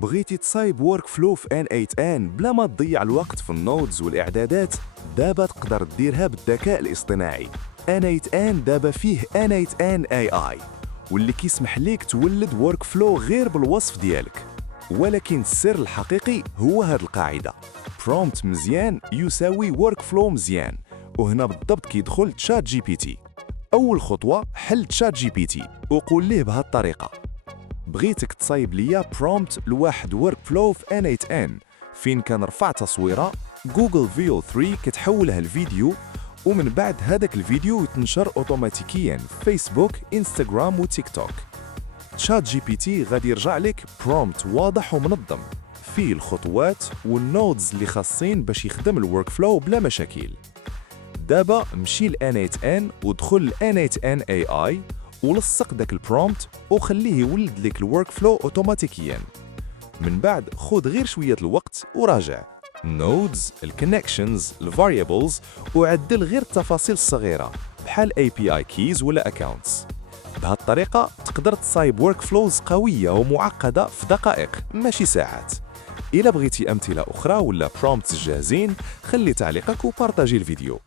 بغيتي تصايب ورك فلو في N8N بلا ما تضيع الوقت في النودز والإعدادات؟ دابا تقدر ديرها بالذكاء الاصطناعي. N8N دابا فيه N8N AI واللي كيسمح ليك تولد ورك فلو غير بالوصف ديالك. ولكن السر الحقيقي هو هاد القاعدة: برومبت مزيان يساوي ورك فلو مزيان. وهنا بالضبط كيدخل تشات جي بي تي. أول خطوة، حل تشات جي بي تي وقول ليه بهاد الطريقة: بغيتك تصايب ليا برومبت لواحد ورك فلو في N8N فين كنرفع تصويرة جوجل فيو 3 كتحولها لفيديو، ومن بعد هذاك الفيديو يتنشر اوتوماتيكيا في فيسبوك انستغرام وتيك توك. تشات جي بي تي غادي يرجع لك برومبت واضح ومنظم فيه الخطوات والنودز اللي خاصين باش يخدم الورك فلو بلا مشاكل. دابا مشي ل N8N ودخل ل N8N AI ولصق داك البرومبت وخليه يولد لك الورك فلو اوتوماتيكيا. من بعد خذ غير شويه الوقت وراجع النودز، الكونكشنز، الفاريبلز، وعدل غير التفاصيل الصغيره بحال API keys ولا accounts. بهالطريقه تقدر تصايب ورك فلوز قويه ومعقده في دقائق ماشي ساعات. إلا بغيتي امثله اخرى ولا برومبتس جاهزين خلي تعليقك وبارطاجي الفيديو.